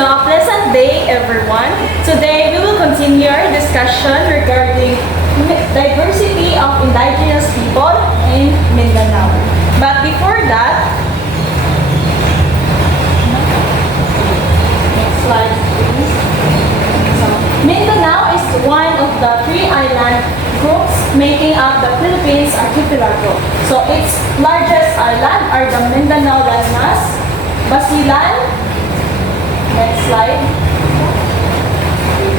So, a pleasant day, everyone. Today, we will continue our discussion regarding diversity of indigenous people in Mindanao. But before that, next slide, please. So, Mindanao is one of the three island groups making up the Philippines archipelago. So, its largest island are the Mindanao landmass, Basilan. Next slide.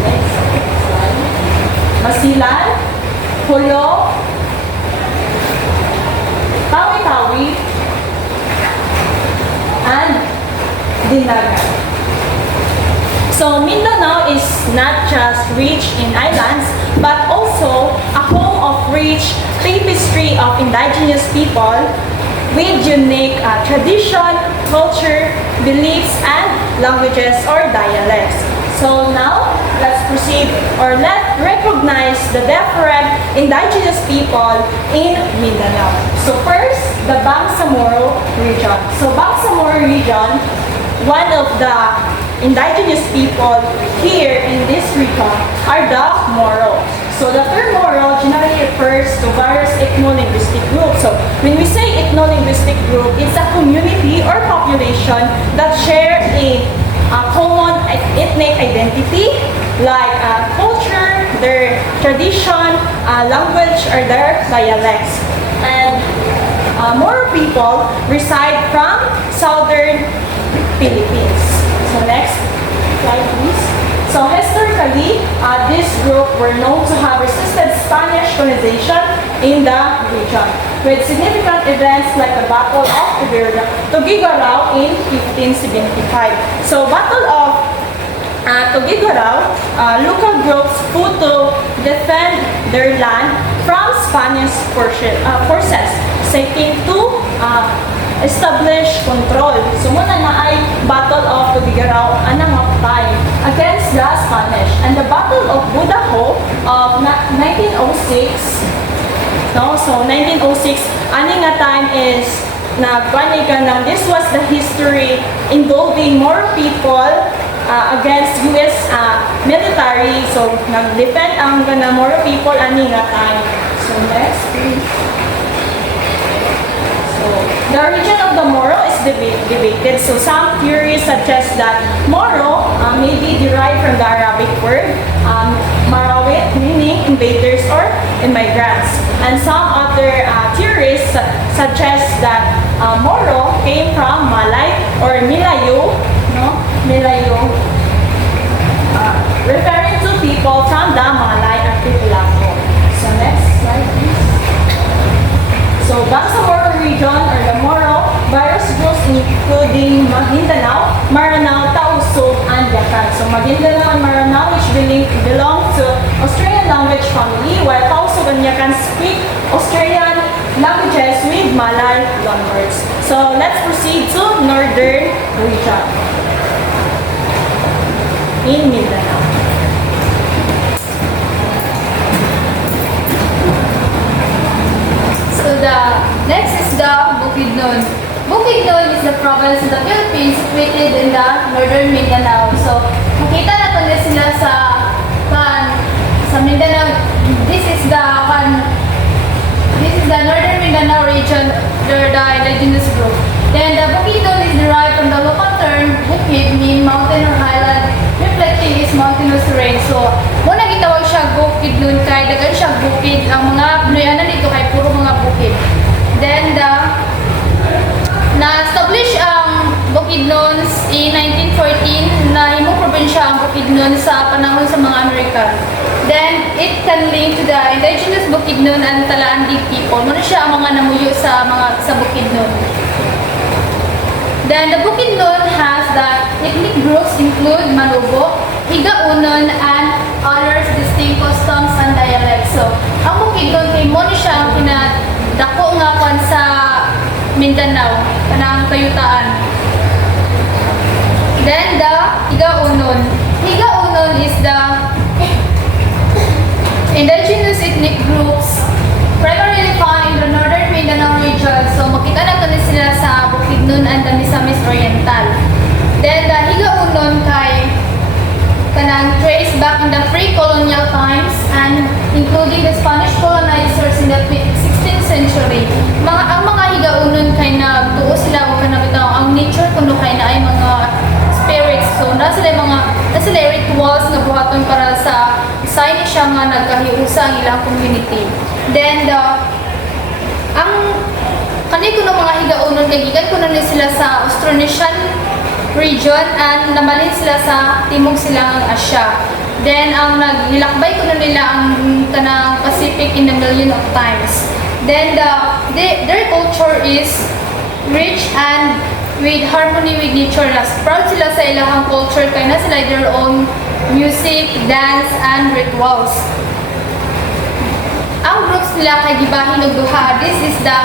Next slide. Basilan, Hulo, Tawi-Tawi, and Dinagat. So Mindanao is not just rich in islands, but also a home of rich tapestry of indigenous people with unique tradition, culture, beliefs, and languages or dialects. So now, let's proceed or let's recognize the different indigenous people in Mindanao. So first, the Bangsamoro region. So Bangsamoro region, one of the indigenous people here in this region are the Moro. So the term Moro generally refers to various ethno-linguistic groups. So when we say ethno-linguistic group, it's a community or population that share a common ethnic identity like culture, their tradition, language, or their dialects. And Moro people reside from southern Philippines. So next slide, please. So historically, this group were known to have resisted Spanish colonization in the region, with significant events like the Battle of Tuguegarao in 1575. So Battle of Tuguegarao, local groups fought to defend their land from Spanish forces, seeking to establish control. So muna na ay Battle of Tuguegarao anang of time against the Spanish. And the Battle of Budaho of 1906, no? So 1906, ani nga time is this was the history involving more people against US military. So nag-defend ang more people ani nga time. So next please. The origin of the Moro is debated. So some theories suggest that Moro may be derived from the Arabic word Marawit, meaning invaders or immigrants. And some other theories suggest that Moro came from Malay or Milayo, no? Milayo, referring to people from the Malay archipelago. So next slide, please. So Bangsamoro region or the Moro, various groups including Mindanao, Maranao, Tausug, and Yakan. So Mindanao and Maranao which belong to Australian language family, while Tausug and Yakan speak Australian languages with Malay loanwords. So let's proceed to northern region in Mindanao. So the next is the Bukidnon. Bukidnon is the province of the Philippines situated in the northern Mindanao. So makita natin na sila sa Mindanao. This is the northern Mindanao region. They're the indigenous group. Then the Bukidnon is derived from the local term Bukid, mean mountain or highland, reflecting its mountainous terrain. So muna gitawag siya Bukidnon kay dagan siya bukid. Ang mga Pinoyanan dito kay puro mga bukid. Then na-establish ang Bukidnon in 1914 na himong probinsya ang Bukidnon sa panahon sa mga American. Then it can link to the indigenous Bukidnon and Talaandig people. Muna siya ang mga namuyo sa Bukidnon. Then the Bukidnon has the ethnic groups include Malubo, Higaunon, and others distinct customs and dialects. So, ang Bukidnon kay mo siya ang pinadako nga kwan sa Mindanao, kanang kayutaan. Then the Higaunon. Higaunon is the indigenous ethnic groups primarily found in the northern Mindanao region. So makita natin sila sa Bukidnon and the Misamis Oriental. Then the Higaunon kay kanang traced back in the pre-colonial times and including the Spanish colonizers in the 16th century. Ang mga higaunon kay nagtuo sila o kanabitaw ang nature kuno kay na ay mga spirits. So na sila rituals nga buhaton para sa sign siya nga nagkahiusa ang ilang community. Then ang kanay kuno mga higaunon kay gikan kuno ni sila sa Austronesian region and nabalhin sila sa timog silang Asya. Then ang naghilakbay kuno nila ang kanang Pacific in a million of times. Then their culture is rich and with harmony with nature. Proud sila sa ilang culture kay na sila their own music, dance, and rituals. Ang groups nila kay gibahin og duha. This is the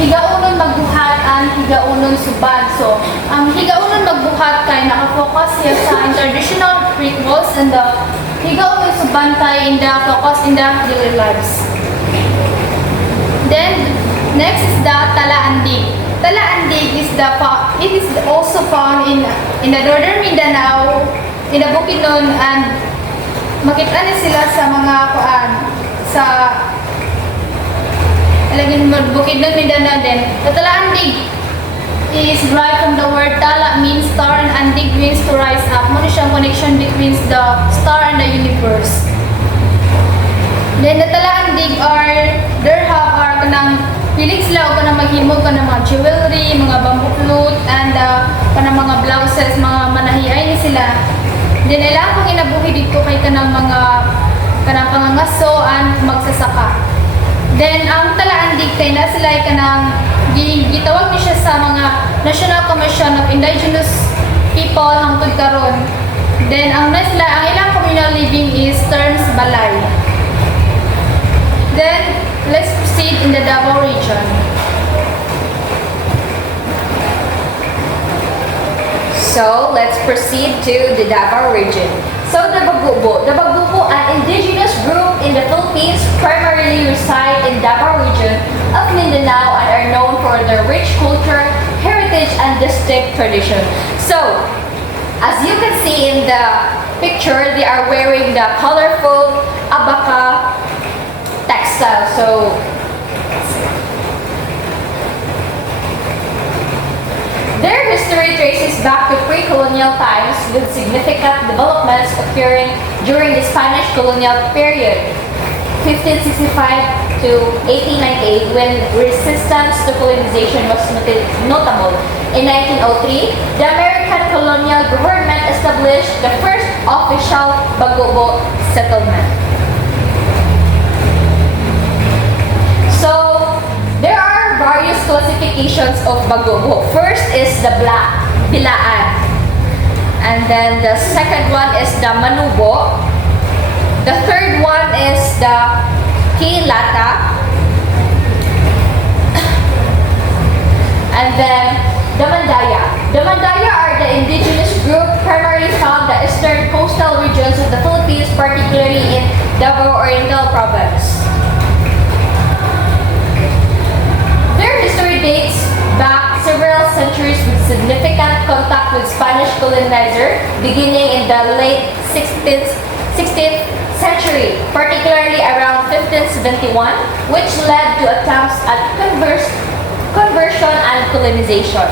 higaunon magbuhat and higaunon suban. So, ang higaunon magbuhat kay naka-focus siya sa traditional rituals and the higaunon suban kay in the focus in the daily lives. Then, next is the Talaandig. Talaandig is it is also found in the northern Mindanao, in the Bukidnon, and makita ni sila sa mga sa Bukidnon, Mindanao din. The Talaandig is derived from the word Tala means star and Andig means to rise up. Muna siyang connection between the star and the universe. Then the Talaandig are kanang piling sila o kanang maghimog kanang mga jewelry, mga bamboo flute, and kanang mga blouses, mga manahiay ni sila. Then ilang pang inabuhi dito kay kanang mga pangangaso and magsasaka. Then ang Talaandig kay na sila ay kanang gitawag ni siya sa mga National Commission of Indigenous People hangtod karon. Then ang ilang communal living is terms balay. Then let's proceed in the Davao region. So let's proceed to the Davao region. So the Bagbubo, an indigenous group in the Philippines, primarily reside in Davao region of Mindanao and are known for their rich culture, heritage, and distinct tradition. So, as you can see in the picture, they are wearing the colorful abaka textile. So, their history traces back to pre-colonial times with significant developments occurring during the Spanish colonial period, 1565 to 1898, when resistance to colonization was notable. In 1903, the American colonial government established the first official Bagbubo settlement. So, there are various classifications of Bagbubo. First is the Bilaan. And then the second one is the Manubo. The third one is the Kilata. And then the Mandaya. The Mandaya are the indigenous group primarily found in the eastern coastal regions of the Philippines, particularly in Davao Oriental Province. Their history dates back several centuries with significant contact with Spanish colonizer beginning in the late 16th century, particularly around 1571, which led to attempts at conversion and colonization.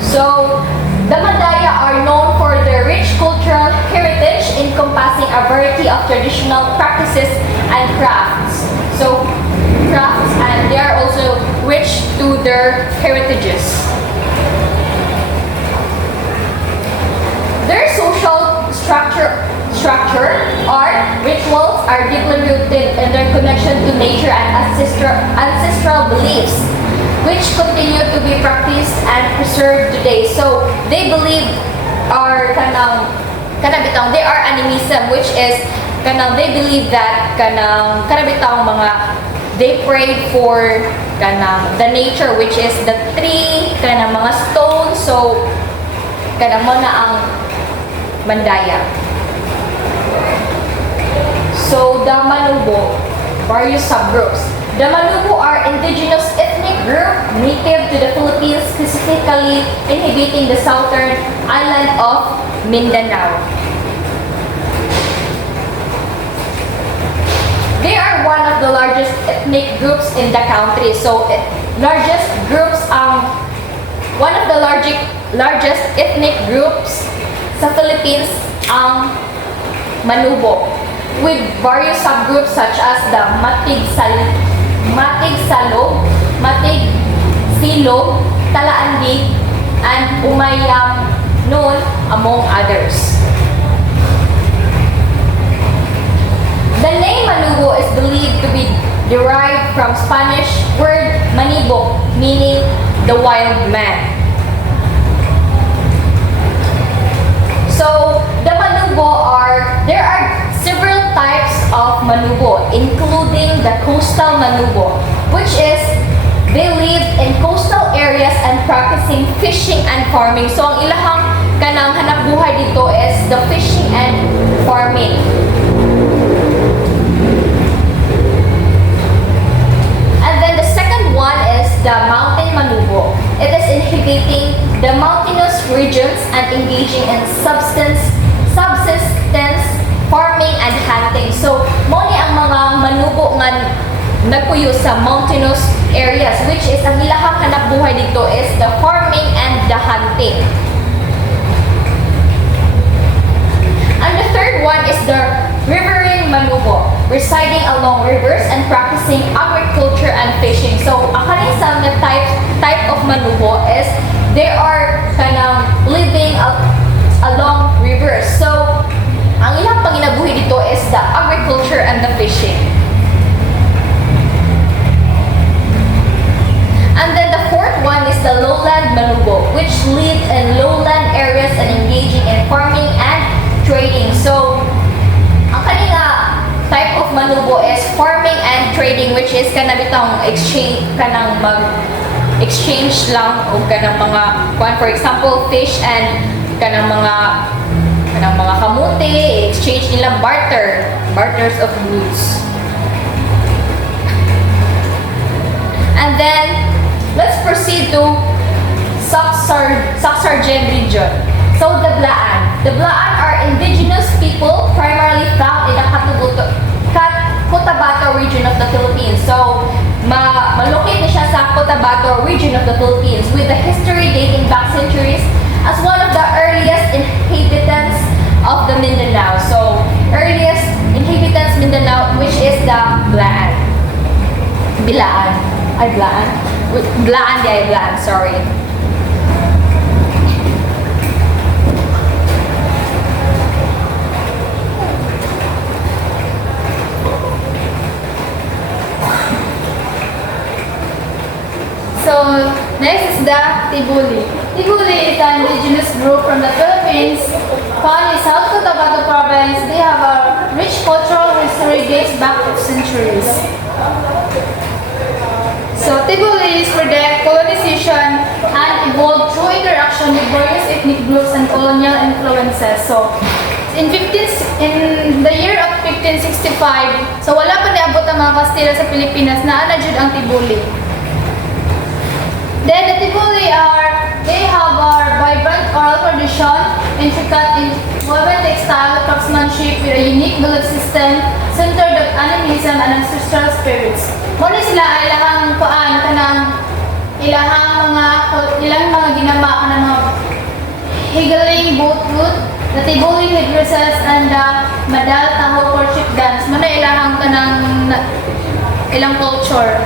So, the Mandaya are known for their rich cultural heritage encompassing a variety of traditional practices and crafts. So, and they are also rich to their heritages. Their social structure, art, rituals are deeply rooted in their connection to nature and ancestral beliefs, which continue to be practiced and preserved today. So they believe they are animism, which is they believe that they pray for the nature, which is the tree, mga stones. So mo na ang Mandaya. So the Manubo, various subgroups. The Manubo are indigenous ethnic group native to the Philippines, specifically geographically inhabiting the southern island of Mindanao. They are one of the largest ethnic groups in the country. So, largest groups, one of the largest ethnic groups sa Philippines ang Manubo, with various subgroups such as the Matig-Salog, Matig-Silog, Talaandig, and Umayam Noon, among others. The name Manubo is believed to be derived from Spanish word manibo, meaning the wild man. So, the Manubo there are several types of Manubo, including the coastal Manubo, which is they live in coastal areas and practicing fishing and farming. So, ang ilahang kanang hanap buhay dito is the fishing and farming. And then the second one is the mountain Manubo. It is inhabiting the mountainous regions and engaging in subsistence farming and hunting. So, mo ni ang mga Manubo nga nagpuyo sa mountainous areas, which is ang ilahang hanap buhay dito is the farming and the hunting. And the third one is the riverine Manubo, residing along rivers and practicing agriculture and fishing. So, ang kanisang na type of Manubo is they are kanang living along rivers. So, ang ilang panginabuhi dito is the agriculture and the fishing. And then the fourth one is the lowland Manubo, which live in lowland areas and engaging in farming and trading. So, ang kanina type of Manubo is farming and trading, which is kanang bitong exchange, kanang mag-exchange lang o kanang mga, for example, fish and kanang mga kamote, exchange nila barters of goods. And then, let's proceed to Saksargen region. So, the Blaan. The Blaan are indigenous people primarily found in the Cotabato region of the Philippines. So, malocate na siya sa Cotabato region of the Philippines with the history dating back centuries as one of the earliest inhabitants of the Mindanao. So, earliest inhabitants Mindanao, which is the Blaan. Blaan, sorry. So, next is the Tibuli. Tibuli is an indigenous group from the Philippines, found in South Cotabato province. They have a rich cultural history dates back to centuries. So, Tibuli is product colonization and evolved through interaction with various ethnic groups and colonial influences. So, in the year of 1565, so wala pa niabot ang mga Kastila sa Pilipinas na jud ang Tibuli. Then the Tibuli they have a vibrant oral tradition, intricate in woven textile craftsmanship with a unique belief system centered on animism and ancestral spirits. Muna sila ay ilang mga ginama ng mga higgling boat wood, the Tibuli headdresses, and the Madal Taho courtship dance. Muna ilang culture.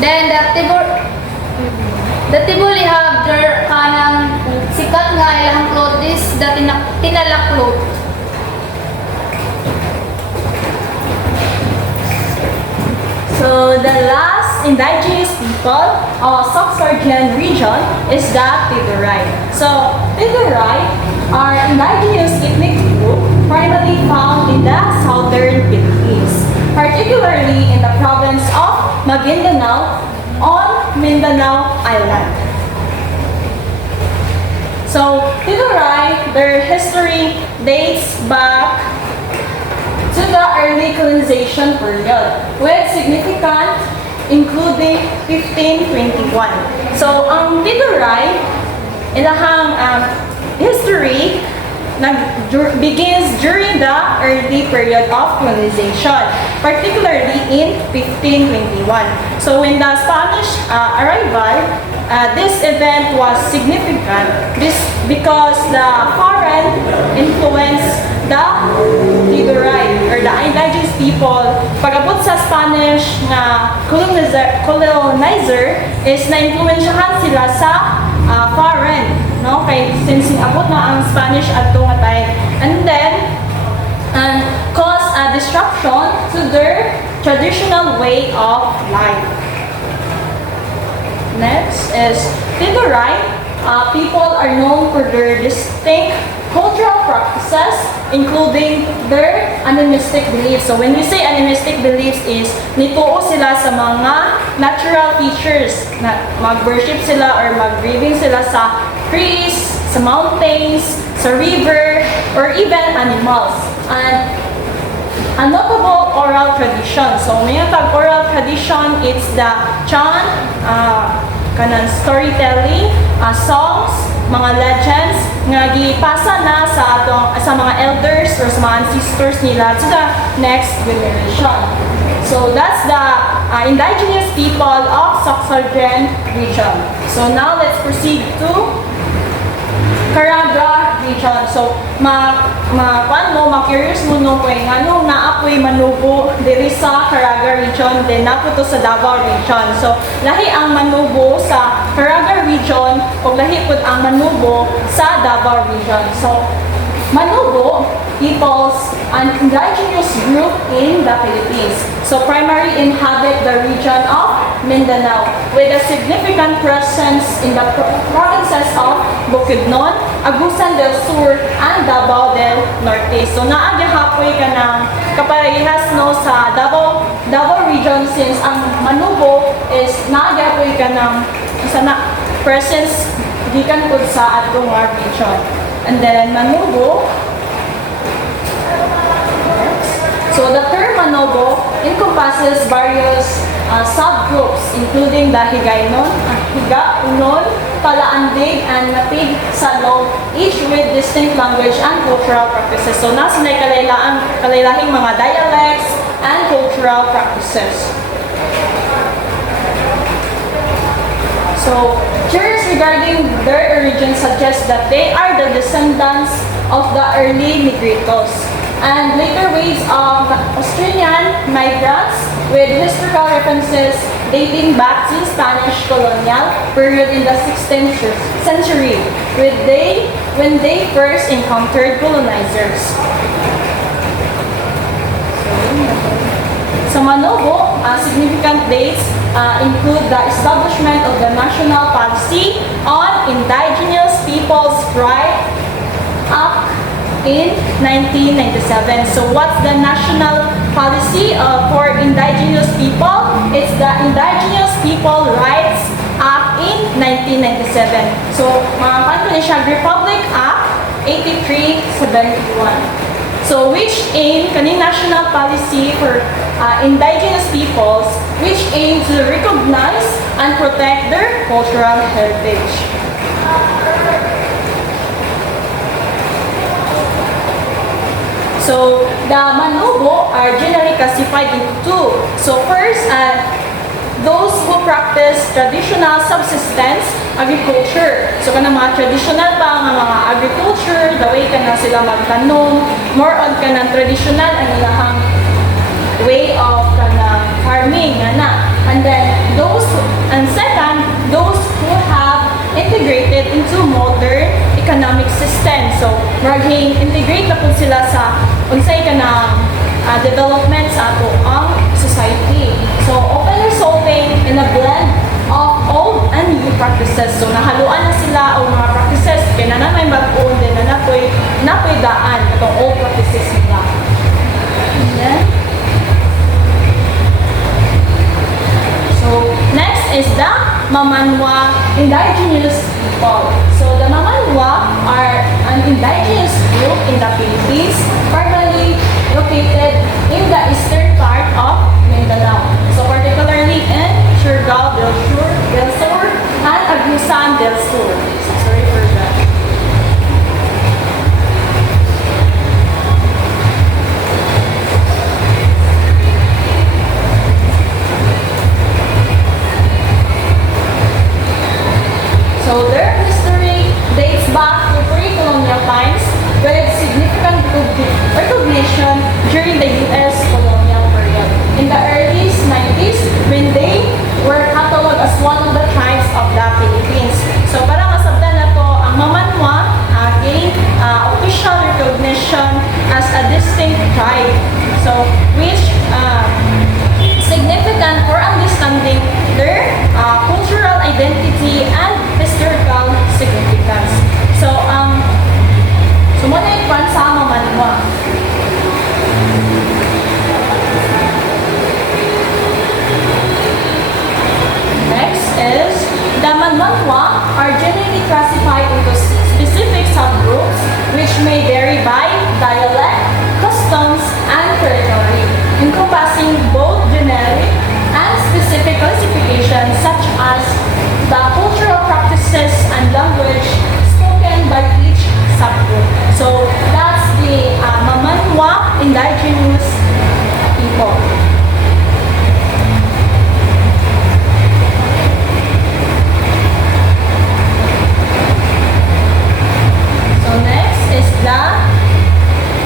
Then the Tibuli have their kanang sikat nga ilang cloth is the tinalak cloth. So the last indigenous people of Saksargen region is the Tiduray. So Tiduray are indigenous ethnic group primarily found in the southern Philippines, particularly in the province of Maguindanao on Mindanao Island. So, Tiduray, their history dates back to the early colonization period with significant including 1521. So, ang Tiduray, ilahang history begins during the early period of colonization, particularly in 1521. So when the Spanish arrival, this event was significant because the foreign influenced the Tiduray or the indigenous people. Pag-abot sa Spanish na colonizer is na-influensyahan sila sa foreign, no? Kay since abot na ang Spanish adto nga time, and then cause a disruption to their traditional way of life. Next is Tiduray. People are known for their distinct cultural practices, including their animistic beliefs. So when we say animistic beliefs is nituo sila sa mga natural features, na mag-worship sila or mag-grieving sila sa trees, sa mountains, sa river, or even animals. And a notable oral tradition. So may oral tradition, it's the chant, kanang storytelling, songs, mga legends nga gipasa na sa mga elders or sa mga ancestors nila to the next generation. So that's the indigenous people of Soxalgen region. So now let's proceed to Caraga region. So ma-curious mo no kung anong naapoy manubo diri sa Caraga region, then naputo sa Davao region. So lahi ang manubo sa Caraga region o lahi pud ang manubo sa Davao region. So Manubo peoples an indigenous group in the Philippines. So primarily inhabit the region of Mindanao with a significant presence in the provinces of Bukidnon, Agusan del Sur, and Davao del Norte. So naagyahapoy ka ng kaparehas no sa Davao region since ang Manubo is naagyahapoy ka ng presence gikan pud sa atong region. And then Manubo. So the term Manobo encompasses various subgroups including the Higaynon, Higa-Unon, Palaandig, and Napig Salong, each with distinct language and cultural practices. So nasa kalailahing mga dialects and cultural practices. So theories regarding their origin suggest that they are the descendants of the early migrators and later waves of Australian migrants with historical references dating back to Spanish colonial period in the 16th century when they first encountered colonizers. So Manobo, significant dates include the establishment of the National Policy on Indigenous Peoples' Rights Act in 1997. So what's the National Policy for Indigenous People? It's the Indigenous People Rights Act in 1997. So mga kanto siya Republic Act 8371. So which aim kaning national policy for indigenous peoples which aim to recognize and protect their cultural heritage. So the Manobo are generally classified into two. So first, those who practice traditional subsistence agriculture. So kanang mga traditional pa nga mga agriculture, the way kana sila magtanom, more on kanang traditional ang ilahang way of kanang farming ana. And then second, those who have integrated into modern economic system. So maging integrate na pud sila sa unsay kanang development sa ato ang society. So often resulting in a blend of old and new practices. So nahaluan na sila o mga practices kay na may bag-on din na napoy daan itong old practices nila. And then, so next is the Mamanwa indigenous people. So the Mamanwa are an indigenous group in the Philippines, primarily located in the eastern part of Mindanao. So particularly in Surigao del Sur and Agusan del Sur. So sorry for that. So their history dates back to pre-colonial times with significant recognition during the U.S. colonial period. In the early 90s, when they were cataloged as one of the tribes of the Philippines. So para masabdan na to, ang Mamanwa gained official recognition as a distinct tribe. So which significant for understanding their cultural identity and historical significance. So, muna yung kwan sa Mamanwa. Next is, the Mamanwa are generally classified into specific subgroups which may vary by dialect, customs, and territory, encompassing both generic and specific classifications such as the cultural practices and language spoken by each subgroup. So that's the Mamanwa indigenous people. So next is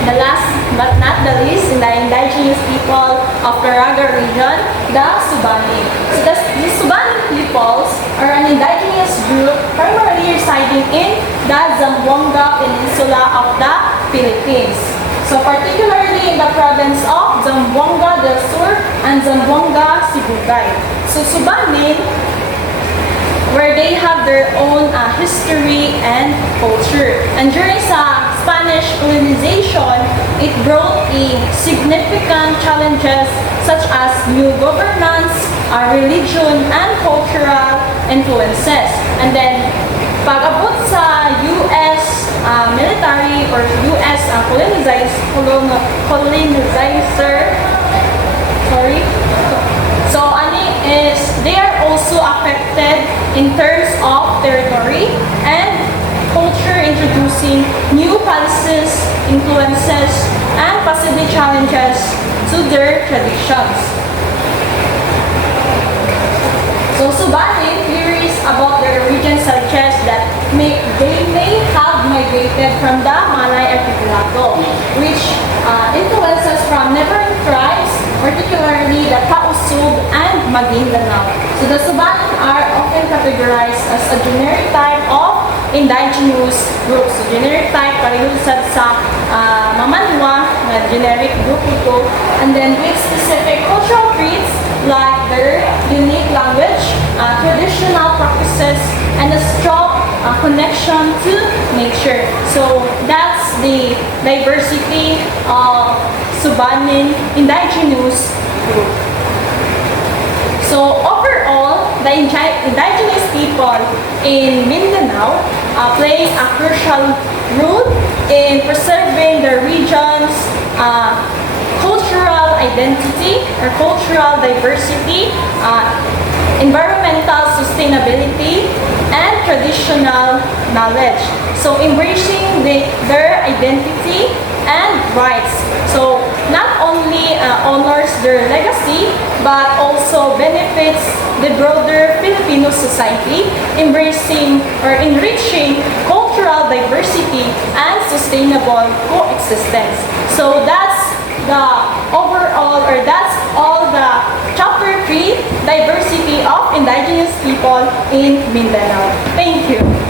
the last but not the least in the indigenous people of Caraga region, the Subani. So the Subani peoples are an indigenous group primarily residing in the Zamboanga Peninsula of the Philippines. So particularly in the province of Zamboanga del Sur and Zamboanga Sibugay. So Subani, where they have their own history and culture. And during Spanish colonization, it brought in significant challenges such as new governance, religion, and cultural influences. And then, pag-abot sa US military or US colonizer, sorry. So, is they are also affected in terms of territory and culture, introducing new policies, influences, and possibly challenges to their traditions. So Subani theories about their origin suggest that they may have migrated from the Malay Archipelago, which influences from neighboring tribes, particularly the Tausug and Maguindanao. So the Subani are often categorized as a generic type of indigenous group. So generic type, parehusad sa Mamanwa, na generic group ito, and then with specific cultural traits like their unique language, traditional practices, and a strong connection to nature. So that's the diversity of Subanin indigenous group. So overall, the indigenous people in Mindanao play a crucial role in preserving the region's cultural identity or cultural diversity, environmental sustainability, and traditional knowledge. So embracing their identity and rights. So not only honors their legacy, but also benefits the broader Filipino society, embracing or enriching cultural diversity and sustainable coexistence. So that's the overall, or that's all the chapter 3, diversity of indigenous people in Mindanao. Thank you.